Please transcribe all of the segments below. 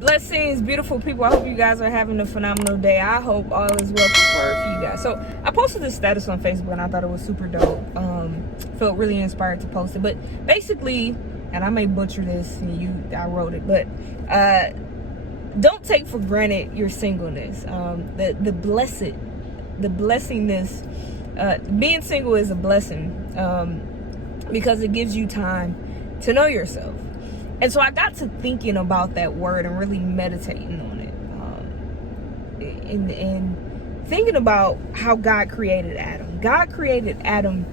Blessings, beautiful people. I hope you guys are having a phenomenal day. I hope all is well for you guys. So I posted this status on Facebook and I thought it was super dope. Felt really inspired to post it. But basically, and I may butcher this, and I wrote it, but don't take for granted your singleness. The blessingness. Being single is a blessing because it gives you time to know yourself. And so I got to thinking about that word and really meditating on it, and thinking about how God created Adam. God created Adam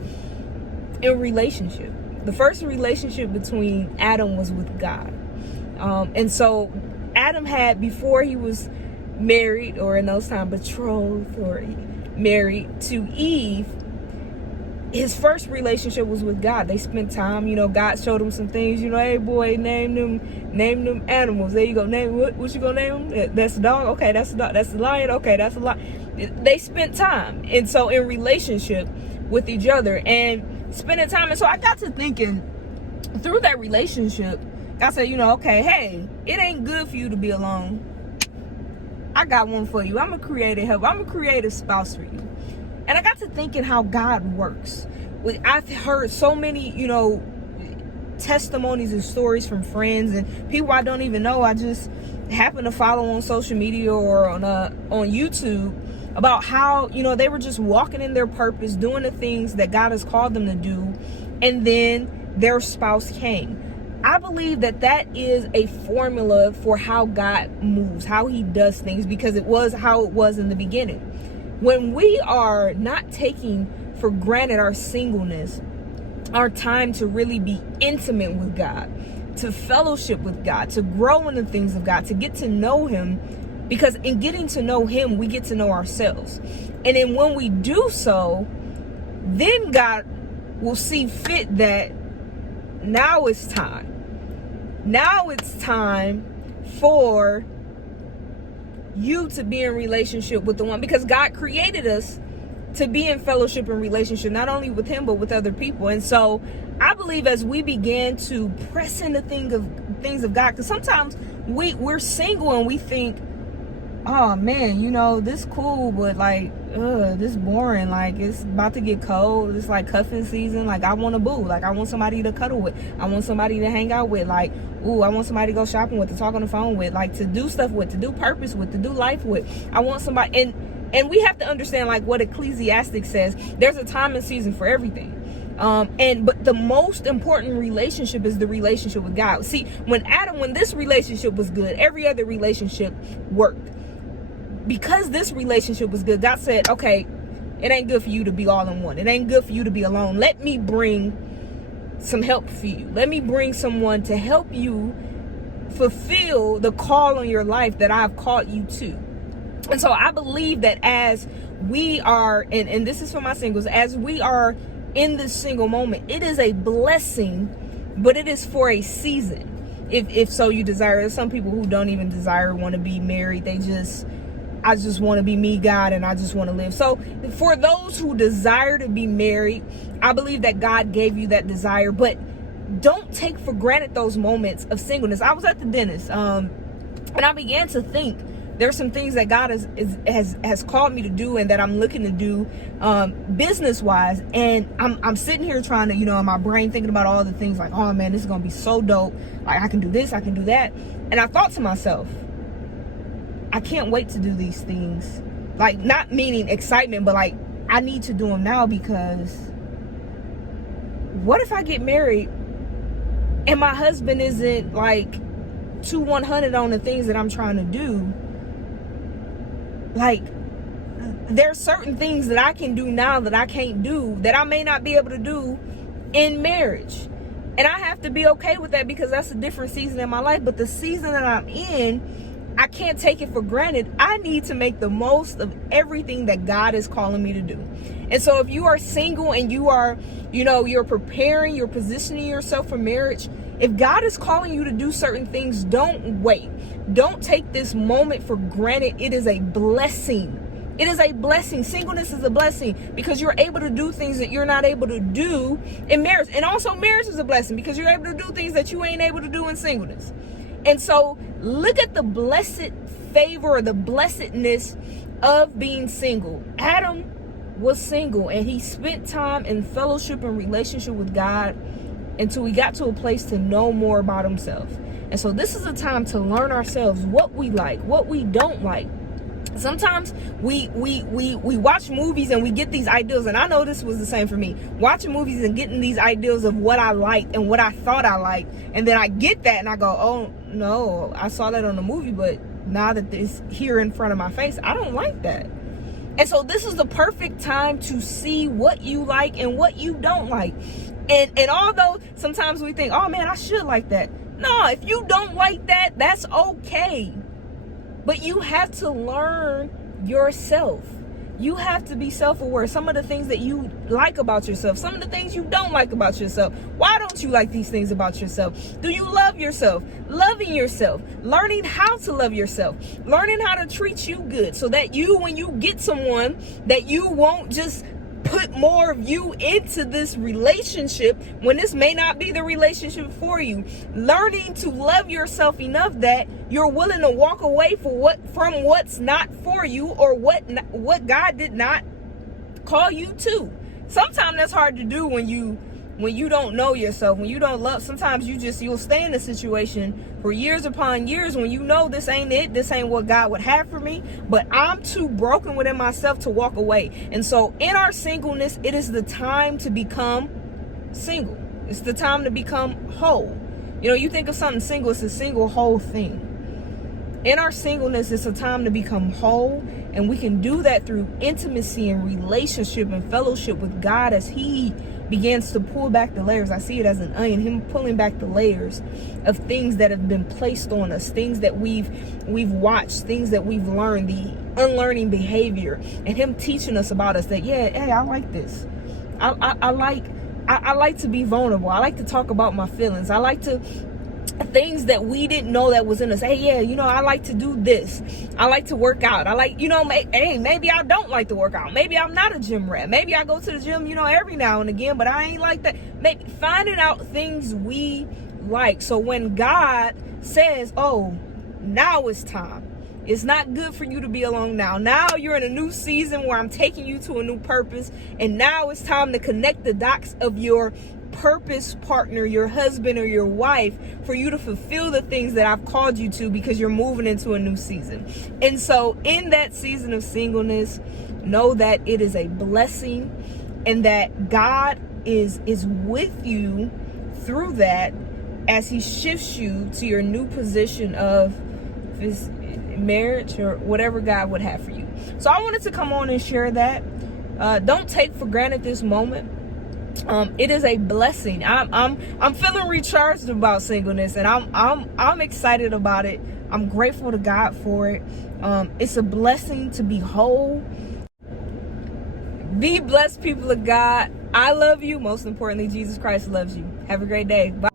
in relationship. The first relationship between Adam was with God. And so Adam had, before he was married, or in those times betrothed or married to Eve, his first relationship was with God. They spent time, God showed him some things, hey boy, name them animals. There you go. Name what you gonna name them? That's the dog. Okay, that's the dog. That's the lion. Okay, that's the lion. They spent time. And so in relationship with each other and spending time. And so I got to thinking through that relationship, God said, okay, hey, it ain't good for you to be alone. I got one for you. I'm a creative help. I'm a creative spouse for you. And I got to thinking how God works. I've heard so many, testimonies and stories from friends and people I don't even know. I just happen to follow on social media or on YouTube about how, they were just walking in their purpose, doing the things that God has called them to do. And then their spouse came. I believe that is a formula for how God moves, how he does things, because it was how it was in the beginning. When we are not taking for granted our singleness, our time to really be intimate with God, to fellowship with God, to grow in the things of God, to get to know him, because in getting to know him, we get to know ourselves. And then when we do so, then God will see fit that now it's time. Now it's time for you to be in relationship with the one, because God created us to be in fellowship and relationship, not only with him, but with other people. And so I believe as we begin to press into things of God, because sometimes we're single and we think, oh man, this cool, but this boring. It's about to get cold. It's like cuffing season. I want a boo. I want somebody to cuddle with. I want somebody to hang out with. I want somebody to go shopping with, to talk on the phone with, to do stuff with, to do purpose with, to do life with. I want somebody, and we have to understand what Ecclesiastes says. There's a time and season for everything. But the most important relationship is the relationship with God. See, when this relationship was good, every other relationship worked. Because this relationship was good, God said, okay, it ain't good for you to be all in one. It ain't good for you to be alone. Let me bring some help for you. Let me bring someone to help you fulfill the call on your life that I've called you to. And so I believe that as we are, and this is for my singles, as we are in this single moment, it is a blessing, but it is for a season. If so you desire. There's some people who don't even want to be married. I just want to be me, God, and I just want to live. So for those who desire to be married, I believe that God gave you that desire, but don't take for granted those moments of singleness. I was at the dentist, and I began to think there's some things that God has called me to do and that I'm looking to do business wise. And I'm sitting here trying to, in my brain thinking about all the things oh man, this is going to be so dope. I can do this, I can do that. And I thought to myself, I can't wait to do these things. Not meaning excitement, but I need to do them now, because what if I get married and my husband isn't 100 on the things that I'm trying to do? There's certain things that I can do now that I can't do, that I may not be able to do in marriage. And I have to be okay with that, because that's a different season in my life. But the season that I'm in, I can't take it for granted. I need to make the most of everything that God is calling me to do. And so if you are single and you are, you're preparing, you're positioning yourself for marriage, if God is calling you to do certain things, don't wait. Don't take this moment for granted. It is a blessing. It is a blessing. Singleness is a blessing, because you're able to do things that you're not able to do in marriage. And also marriage is a blessing, because you're able to do things that you ain't able to do in singleness. And so look at the blessed favor or the blessedness of being single. Adam was single, and he spent time in fellowship and relationship with God until he got to a place to know more about himself. And so this is a time to learn ourselves, what we like, what we don't like. Sometimes we watch movies and we get these ideals, and I know this was the same for me, watching movies and getting these ideals of what I liked and what I thought I liked, and then I get that and I go, oh no, I saw that on the movie, but now that it's here in front of my face, I don't like that. And so this is the perfect time to see what you like and what you don't like. And although sometimes we think, oh man, I should like that. No, if you don't like that, that's okay. But you have to learn yourself. You have to be self-aware. Some of the things that you like about yourself, some of the things you don't like about yourself. Why don't you like these things about yourself? Do you love yourself? Loving yourself, learning how to love yourself, learning how to treat you good, so that you, when you get someone, that you won't just put more of you into this relationship when this may not be the relationship for you. Learning to love yourself enough that you're willing to walk away from what's not for you, or what God did not call you to. Sometimes that's hard to do when you don't know yourself, when you don't love. Sometimes you'll stay in a situation for years upon years when you know this ain't it, this ain't what God would have for me, but I'm too broken within myself to walk away. And so in our singleness, it is the time to become single. It's the time to become whole. You think of something single, it's a single whole thing. In our singleness, it's a time to become whole, and we can do that through intimacy and relationship and fellowship with God as He begins to pull back the layers. I see it as an onion, Him pulling back the layers of things that have been placed on us, things that we've watched, things that we've learned, the unlearning behavior, and Him teaching us about us that, yeah, hey, I like this. I like to be vulnerable. I like to talk about my feelings. I like to things that we didn't know that was in us. Hey, yeah, I like to do this. I like to work out. I like, maybe I don't like to work out. Maybe I'm not a gym rat. Maybe I go to the gym, every now and again, but I ain't like that. Maybe finding out things we like. So when God says, oh, now it's time. It's not good for you to be alone now. Now you're in a new season where I'm taking you to a new purpose. And now it's time to connect the dots of your purpose partner, your husband or your wife, for you to fulfill the things that I've called you to, because you're moving into a new season. And so in that season of singleness, know that it is a blessing, and that God is with you through that as He shifts you to your new position of this marriage or whatever God would have for you. So I wanted to come on and share that. Don't take for granted this moment. It is a blessing. I'm feeling recharged about singleness, and I'm excited about it. I'm grateful to God for it. It's a blessing to be whole. Be blessed, people of God. I love you. Most importantly, Jesus Christ loves you. Have a great day. Bye.